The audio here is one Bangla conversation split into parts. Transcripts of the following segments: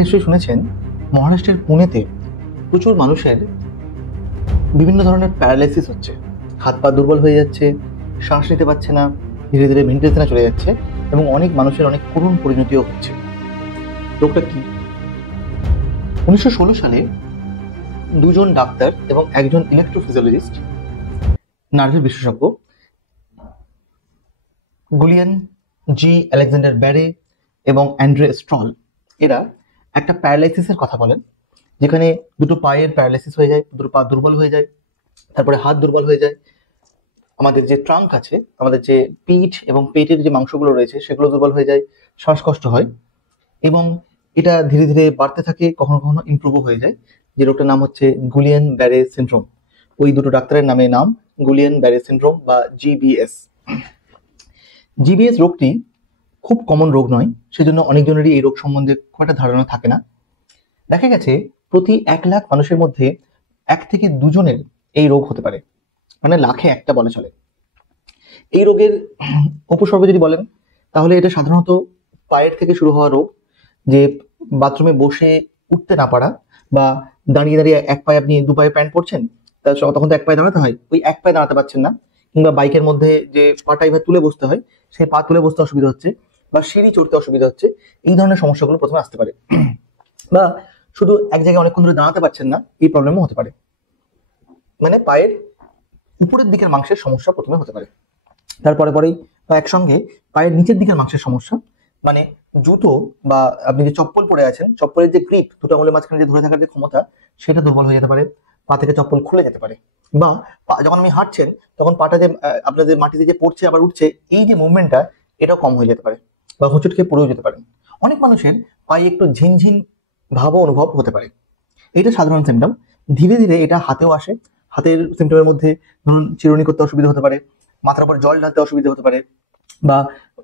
আপনারা নিশ্চয়ই শুনেছেন মহারাষ্ট্রের পুনেতে প্রচুর মানুষের বিভিন্ন ধরনের প্যারালাইসিস হচ্ছে, হাত পা দুর্বল হয়ে যাচ্ছে, শ্বাস নিতে পারছে না, ধীরে ধীরে ভেন্টিলেশনে চলে যাচ্ছে এবং অনেক মানুষের অনেক করুণ পরিণতিও হচ্ছে। রোগটা কি? 1916 সালে দুজন ডাক্তার এবং একজন ইলেকট্রোফিজিওলজিস্ট, নার্ভের বিশেষজ্ঞ গুলিয়ান জি আলেকজান্ডার ব্যারে এবং অ্যান্ড্রে স্ট্রল, এরা একটা প্যারালাইসিসের কথা বলেন, যেখানে দুটো পায়ের প্যারালাইসিস হয়ে যায়, দুটো পা দুর্বল হয়ে যায়, তারপরে হাত দুর্বল হয়ে যায়, আমাদের যে ট্রাঙ্ক আছে, আমাদের যে পিঠ এবং পেটের যে মাংসগুলো রয়েছে সেগুলো দুর্বল হয়ে যায়, শ্বাসকষ্ট হয় এবং এটা ধীরে ধীরে বাড়তে থাকে, কখনো কখনো ইমপ্রুভও হয়ে যায়। যে রোগটার নাম হচ্ছে গুলিয়ান ব্যারে সিনড্রোম। ওই দুটো ডাক্তারের নাম গুলিয়ান ব্যারে সিনড্রোম বা জিবিএস। জিবিএস রোগটি খুব কমন রোগ নয়, সেজন্য অনেকজনেরই এই রোগ সম্বন্ধে খুব একটা ধারণা থাকে না। দেখা গেছে প্রতি 1 লাখ মানুষের মধ্যে 1 থেকে 2 জনের এই রোগ হতে পারে, মানে লাখে একটা বলা চলে। এই রোগের উপসর্গ যদি বলেন তাহলে এটা সাধারণত পায়ের থেকে শুরু হওয়া রোগ, যে বাথরুমে বসে উঠতে না পারা বা দাঁড়িয়ে দাঁড়িয়ে এক পায়ে আপনি 2 পায়ে প্যান্ট পরছেন, তখন তো 1 পায়ে দাঁড়াতে হয়, ওই 1 পায়ে দাঁড়াতে পারছেন না, কিংবা বাইকের মধ্যে যে পাটা এবার তুলে বসতে হয় সেই পা তুলে বসতে অসুবিধা হচ্ছে, বা সিঁড়ি চড়তে অসুবিধা হচ্ছে, এই ধরনের সমস্যাগুলো প্রথমে আসতে পারে। বা শুধু এক জায়গায় অনেকক্ষণ ধরে দাঁড়াতে পারছেন না, এই প্রবলেমও হতে পারে। মানে পায়ের উপরের দিকের মাংসের সমস্যা প্রথমে হতে পারে, তারপরে পরেই বা একসঙ্গে পায়ের নিচের দিকের মাংসের সমস্যা, মানে জুতো বা আপনি যে চপ্পল পরে আছেন, চপ্পলের যে গ্রিপ, দুটো আঙুলের মাঝখানে যে ধরে থাকার যে ক্ষমতা, সেটা দুর্বল হয়ে যেতে পারে, পা থেকে চপ্পল খুলে যেতে পারে। বা যখন আপনি হাঁটছেন তখন পাটা যে আপনাদের মাটিতে যে পড়ছে আবার উঠছে, এই যে মুভমেন্টটা, এটাও কম হয়ে যেতে পারে, বা হোঁচট খেয়ে পড়েও যেতে পারে। অনেক মানুষের পায়ে একটু ঝিনঝিন ভাবও অনুভব হতে পারে। এটা সাধারণ সিমটম। ধীরে ধীরে এটা হাতেও আসে। হাতের সিমটমের মধ্যে ধরুন চিরুনি করতে অসুবিধা হতে পারে, মাথার উপর জল ঢালতে অসুবিধা হতে পারে, বা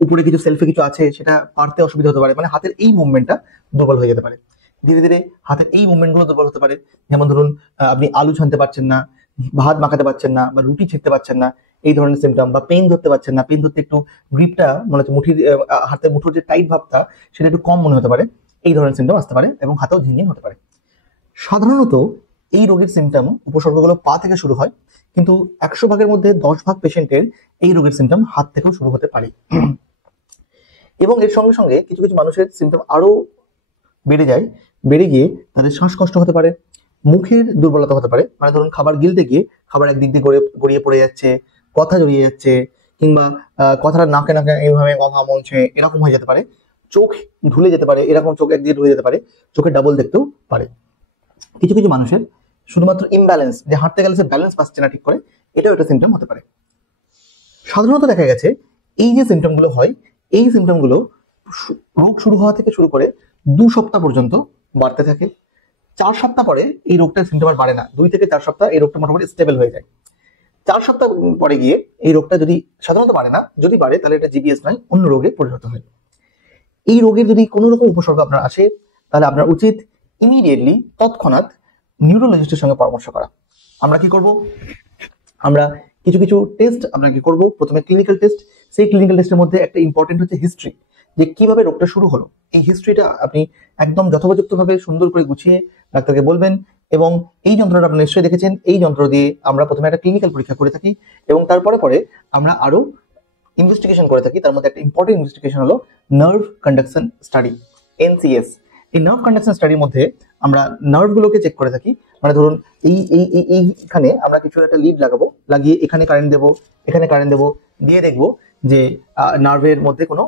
উপরে কিছু সেলফে কিছু আছে সেটা পারতে অসুবিধা হতে পারে, মানে হাতের এই মুভমেন্টটা দুর্বল হয়ে যেতে পারে। ধীরে ধীরে হাতের এই মুভমেন্টগুলো দুর্বল হতে পারে, যেমন ধরুন আপনি আলু ছানতে পারছেন না, ভাত মাখাতে পারছেন না, বা রুটি ছিঁড়তে পারছেন না, এই ধরনের সিমটম। বা পেন ধরতে পারছেন না, পেন ধরতে একটু গ্রিপটা মনে হচ্ছে মুঠির হাতের মুঠোর যে টাইট ভাবটা সেটা একটু কম মনে হতে পারে, এই ধরনের সিমটম আসতে পারে, এবং হাতেও ঝিনঝিন হতে পারে। সাধারণত এই রোগের সিমটম উপসর্গগুলো পা থেকে শুরু হয়, কিন্তু 100 ভাগের মধ্যে 10 ভাগ পেশেন্টের এই রোগের সিমটম হাত থেকেও শুরু হতে পারে। এবং এর সঙ্গে সঙ্গে কিছু কিছু মানুষের সিমটম আরো বেড়ে গিয়ে তাদের শ্বাসকষ্ট হতে পারে, মুখের দুর্বলতা হতে পারে, মানে ধরুন খাবার গিলতে গিয়ে খাবার একদিক দিয়ে গড়িয়ে পড়ে যাচ্ছে, কথা জড়িয়ে যাচ্ছে, কিংবা কথাটা নাকে নাকে এইভাবে কথা বলছে, এরকম হয়ে যেতে পারে। চোখ ঢুলে যেতে পারে, এরকম চোখ একদিকে ঢুলে যেতে পারে, চোখে ডাবল দেখতেও পারে। কিছু কিছু মানুষের শুধুমাত্র ইমব্যালেন্স, যে হাঁটতে গেলে সে ব্যালেন্স পাচ্ছে না ঠিক করে, এটাও একটা সিমটম হতে পারে। সাধারণত দেখা গেছে এই যে সিমটমগুলো হয়, এই সিমটমগুলো রোগ শুরু হওয়া থেকে শুরু করে 2 সপ্তাহ পর্যন্ত বাড়তে থাকে। 4 সপ্তাহ পরে এই রোগটার সিমটম আর বাড়ে না, 2 থেকে 4 সপ্তাহ এই রোগটা মোটামুটি স্টেবল হয়ে যায়। 4 সপ্তাহ পরে গিয়ে এই রোগটা যদি সাধারণত বাড়ে না, যদি বাড়ে তাহলে এটা জিবিএস নয়, অন্য রোগে পরিণত হয়। এই রোগের যদি কোনো রকম উপসর্গ আপনার আসে, তাহলে আপনার উচিত ইমিডিয়েটলি, তৎক্ষণাৎ নিউরোলজিস্টের সঙ্গে পরামর্শ করা। আমরা কি করব? আমরা কিছু কিছু টেস্ট আপনাকে করব। প্রথমে ক্লিনিক্যাল টেস্ট। সেই ক্লিনিক্যাল টেস্টের মধ্যে একটা ইম্পর্টেন্ট হচ্ছে হিস্ট্রি, যে কিভাবে রোগটা শুরু হলো। এই হিস্ট্রিটা আপনি একদম যথোপযুক্তভাবে সুন্দর করে গুছিয়ে ডাক্তারকে বলবেন। এবং এই যন্ত্রটা আপনি নিশ্চয়ই দেখেছেন, এই যন্ত্র দিয়ে আমরা প্রথমে একটা ক্লিনিক্যাল পরীক্ষা করে থাকি, এবং তারপরে পরে আমরা আরো ইনভেস্টিগেশন করে থাকি। তার মধ্যে একটা ইম্পর্টেন্ট ইনভেস্টিগেশন হলো নার্ভ কন্ডাকশন স্টাডি, এনসিএস। এই নার্ভ কন্ডাকশন স্টাডির মধ্যে আমরা নার্ভগুলোকে চেক করে থাকি। মানে ধরুন এইখানে আমরা কিছু একটা লিড লাগাবো, লাগিয়ে এখানে কারেন্ট দেবো, এখানে কারেন্ট দেবো, দিয়ে দেখবো যে নার্ভের মধ্যে কোনো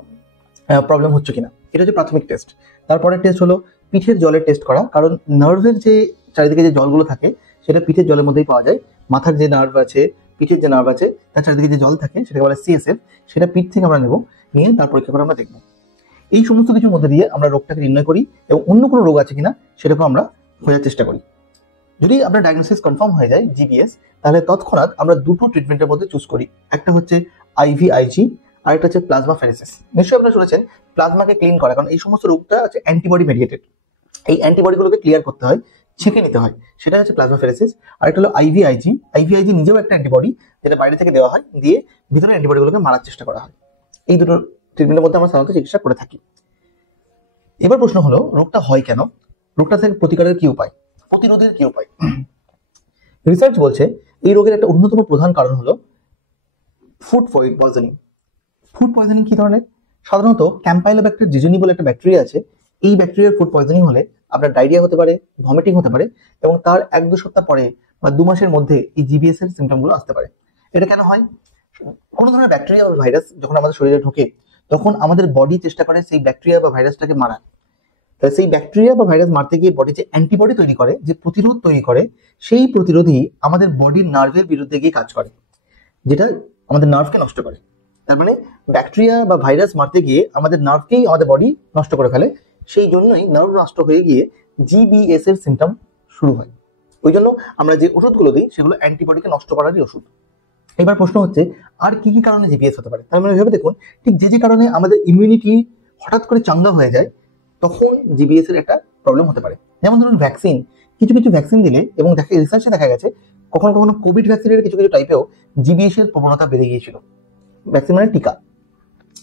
প্রবলেম হচ্ছে কিনা। এটা হচ্ছে প্রাথমিক টেস্ট। তারপরে টেস্ট হলো পিঠের জলের টেস্ট করা, কারণ নার্ভের যে চারিদিকে যে জলগুলো থাকে সেটা পিঠের জলের মধ্যেই পাওয়া যায়। মাথার যে নার্ভ আছে, পিঠের যে নার্ভ আছে, তার চারিদিকে যে জল থাকে সেটাকে বলে সিএসএফ, সেটা পিঠ থেকে আমরা নেবো, নিয়ে তার পরীক্ষা করে আমরা দেখবো। এই সমস্ত কিছুর মধ্যে দিয়ে আমরা রোগটাকে নির্ণয় করি, এবং অন্য কোনো রোগ আছে কিনা সেটাকেও আমরা খোঁজার চেষ্টা করি। যদি আপনার ডায়াগনোসিস কনফার্ম হয়ে যায় জিবিএস, তাহলে তৎক্ষণাৎ আমরা দুটো ট্রিটমেন্টের মধ্যে চুজ করি। একটা হচ্ছে আইভিআইজি, আর একটা হচ্ছে প্লাজমা ফেরেসিস। নিশ্চয়ই আপনারা শুনেছেন প্লাজমাকে ক্লিন করা, কারণ এই সমস্ত রোগটা হচ্ছে অ্যান্টিবডি মেডিয়েটেড। এই অ্যান্টিবডিগুলোকে ক্লিয়ার করতে হয়, ছেঁকে নিতে হয়, সেটা হচ্ছে প্লাজমা ফেরেসিস। আর একটা হলো আইভিআইজি। আইভিআইজি নিজেও একটা অ্যান্টিবডি, যেটা বাইরে থেকে দেওয়া হয়, দিয়ে ভিতরে অ্যান্টিবডিগুলোকে মারার চেষ্টা করা হয়। এই দুটো ট্রিটমেন্টের মধ্যে আমরা সাধারণত চিকিৎসা করে থাকি। এবার প্রশ্ন হলো রোগটা হয় কেন, রোগটা থেকে প্রতিকারের কি উপায়, প্রতিরোধের কি উপায়? রিসার্চ বলছে এই রোগের একটা অন্যতম প্রধান কারণ হলো ফুড পয়জনিং। ফুড পয়জনিং কি ধরনের? সাধারণত ক্যাম্পাইলোব্যাক্টার জিজেনি বলে একটা ব্যাকটেরিয়া আছে। এই ব্যাকটেরিয়ার ফুড পয়জনিং হলে আপনার ডায়রিয়া হতে পারে, ভমিটিং হতে পারে, এবং তার 1-2 সপ্তাহ পরে বা 2 মাসের মধ্যে এই জিবিএস এর সিমটমগুলো আসতে পারে। এটা কেন হয়? কোনো ধরনের ব্যাকটেরিয়া বা ভাইরাস যখন আমাদের শরীরে ঢোকে তখন আমাদের বডি চেষ্টা করে সেই ব্যাকটেরিয়া বা ভাইরাসটাকে মারা। তাহলে সেই ব্যাকটেরিয়া বা ভাইরাস মারতে গিয়ে বডি যে অ্যান্টিবডি তৈরি করে, যে প্রতিরোধ তৈরি করে, সেই প্রতিরোধই আমাদের বডির নার্ভের বিরুদ্ধে গিয়ে কাজ করে, যেটা আমাদের নার্ভকে নষ্ট করে। তার মানে ব্যাকটেরিয়া বা ভাইরাস মারতে গিয়ে আমাদের নার্ভকেই আমাদের বডি নষ্ট করে ফেলে। সেই জন্যই নার্ভ নষ্ট হয়ে গিয়ে জিবিএস এর সিমটম শুরু হয়। ওই জন্য আমরা যে ওষুধগুলো দিই সেগুলো অ্যান্টিবডিকে নষ্ট করারই ওষুধ। এবার প্রশ্ন হচ্ছে আর কি কি কারণে জিবিএস হতে পারে? তার মানে ভেবে দেখুন, ঠিক যে কারণে আমাদের ইমিউনিটি হঠাৎ করে চাঙ্গা হয়ে যায় তখন জিবিএস এর একটা প্রবলেম হতে পারে। যেমন ধরুন ভ্যাকসিন, কিছু কিছু ভ্যাকসিন দিলে, এবং রিসার্চে দেখা গেছে কখনো কখনো কোভিড ভ্যাকসিনের কিছু কিছু টাইপেও জিবিএস এর প্রবণতা বেড়ে গিয়েছিল। ভ্যাকসিন মানে টিকা।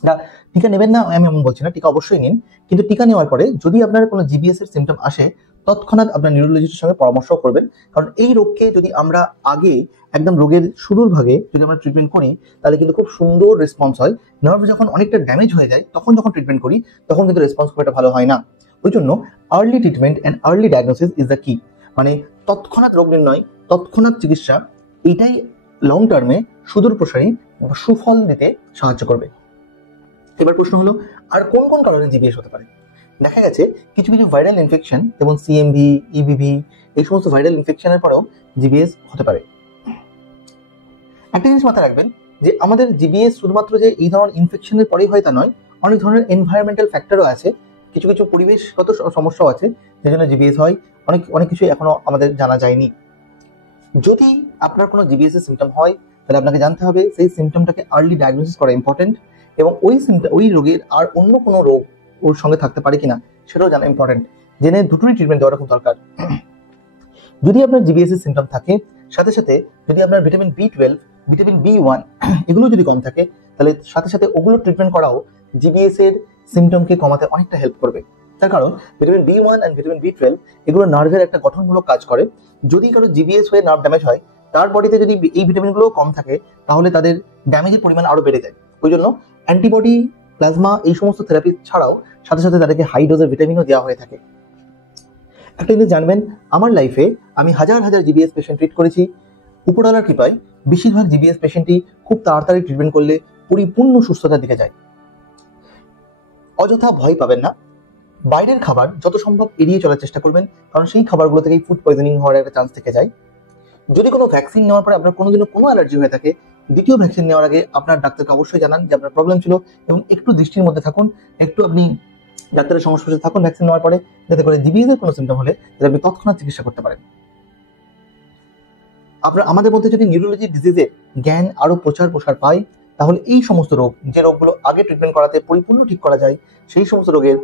না, টিকা নেবেন না আমি এমন বলছি না, টিকা অবশ্যই নিন, কিন্তু টিকা নেওয়ার পরে যদি আপনার কোনো জিবিএস এর সিমটম আসে তৎক্ষণাৎ আপনার নিউরোলজিস্টের সঙ্গে পরামর্শ করবেন। কারণ এই রোগকে যদি আমরা আগে একদম রোগের শুরুর ভাগে যদি আমরা ট্রিটমেন্ট করি তাহলে কিন্তু খুব সুন্দর রেসপন্স হয়। নার্ভ যখন অনেকটা ড্যামেজ হয়ে যায় তখন যখন ট্রিটমেন্ট করি তখন কিন্তু রেসপন্স খুব একটা ভালো হয় না। ওই জন্য early treatment and early diagnosis is the কি। মানে তৎক্ষণাৎ রোগ নির্ণয়, তৎক্ষণাৎ চিকিৎসা, এটাই লং টার্মে সুদূর প্রসারী সুফল দিতে সাহায্য করবে। এবার প্রশ্ন হলো আর কোন কোন কারণে জিবিএস হতে পারে? দেখা গেছে কিছু কিছু ভাইরাল ইনফেকশন এবং সিএমভি, ইবিভি, এই সমস্ত ভাইরাল ইনফেকশনের পরেও জিবিএস হতে পারে। একটা জিনিস মাথায় রাখবেন যে আমাদের জিবিএস শুধুমাত্র যে এই ধরনের ইনফেকশনের পরেই হয় তা নয়, অনেক ধরনের এনভায়রনমেন্টাল ফ্যাক্টরও আছে, কিছু কিছু পরিবেশগত সমস্যাও আছে যে জন্য জিবিএস হয়। অনেক কিছু এখনো আমাদের জানা যায়নি। যদি আপনার কোনো জিবিএস এর সিমটম হয় তাহলে আপনাকে জানতে হবে সেই সিমটমটাকে আর্লি ডায়াগনোসিস করা ইম্পর্টেন্ট, এবং ওই রোগের আর অন্য কোনো রোগ ওর সঙ্গে থাকতে পারে কিনা সেটাও জানা ইম্পর্টেন্ট। জেনে দুটোরই ট্রিটমেন্ট দেওয়াটা খুব দরকার। যদি আপনার জিবিএস এর সিমটম থাকে, সাথে সাথে যদি আপনার ভিটামিন B12, ভিটামিন B1 এগুলো যদি কম থাকে তাহলে সাথে সাথে ওগুলো ট্রিটমেন্ট করাও জিবিএস এর সিমটমকে কমাতে অনেকটা হেল্প করবে। তার কারণ ভিটামিন B1 আর ভিটামিন B12 এগুলো নার্ভের একটা গঠনমূলক কাজ করে। যদি কারো জিবিএস হয়ে নার্ভ ড্যামেজ হয় তার বডিতে যদি এই ভিটামিনগুলো কম থাকে তাহলে তাদের ড্যামেজের পরিমাণ আরো বেড়ে যায়। ওই জন্য অ্যান্টিবডি, প্লাজমা এই সমস্ত থেরাপি ছাড়াও সাথে সাথে তাদেরকে হাই ডোজের ভিটামিনও দেওয়া হয়ে থাকে। একটা জিনিস জানবেন, আমার লাইফে আমি হাজার হাজার জিবিএস পেশেন্ট ট্রিট করেছি। উপরওয়ালার কৃপায় বেশিরভাগ জিবিএস পেশেন্টই খুব তাড়াতাড়ি ট্রিটমেন্ট করলে পরিপূর্ণ সুস্থতার দিকে যায়। অযথা ভয় পাবেন না, বাইরের খাবার যত সম্ভব এড়িয়ে চলার চেষ্টা করবেন, কারণ সেই খাবারগুলো থেকেই ফুড পয়জনিং হওয়ার একটা চান্স থেকে যায়। যদি কোনো ভ্যাকসিন নেওয়ার পরে আপনার কোনোদিনও কোনো অ্যালার্জি হয়ে থাকে, দ্বিতীয় ভ্যাকসিন নেওয়ার আগে আপনার ডাক্তারকে অবশ্যই জানান যে আপনার প্রবলেম ছিল, এবং একটু দৃষ্টির মধ্যে থাকুন, একটু আপনি ডাক্তারের সংস্পর্শে থাকুন ভ্যাকসিন নেওয়ার পরে, যাতে করে জিবিএস এর কোনো সিমটম হলে যাতে আপনি তৎক্ষণাৎ চিকিৎসা করতে পারেন। আমাদের মধ্যে যদি নিউরোলজি ডিজিজের জ্ঞান আরো প্রসার পায় তাহলে এই সমস্ত রোগ, যে রোগগুলো আগে ট্রিটমেন্ট করাতে পরিপূর্ণ ঠিক করা যায়, সেই সমস্ত রোগের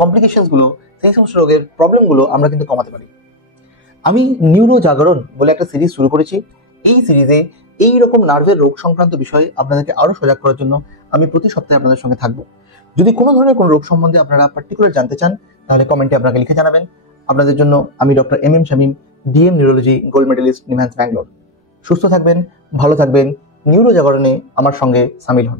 কমপ্লিকেশনসগুলো, সেই সমস্ত রোগের প্রবলেমগুলো আমরা কিন্তু কমাতে পারি। আমি নিউরো জাগরণ বলে একটা সিরিজ শুরু করেছি। এই সিরিজে এই রকম নার্ভের রোগ সংক্রান্ত বিষয়ে আপনাদেরকে আরো সজাগ করার জন্য আমি প্রতি সপ্তাহে আপনাদের সঙ্গে থাকবো। যদি কোনো ধরনের কোনো রোগ সম্বন্ধে আপনারা পার্টিকুলার জানতে চান তাহলে কমেন্টে আপনাকে লিখে জানাবেন। আপনাদের জন্য আমি doctor MM Shamim, DM neurology, gold medalist, NIMHANS, Bangalore. সুস্থ থাকবেন, ভালো থাকবেন, নিউরো জাগরণে আমার সঙ্গে সামিল হন।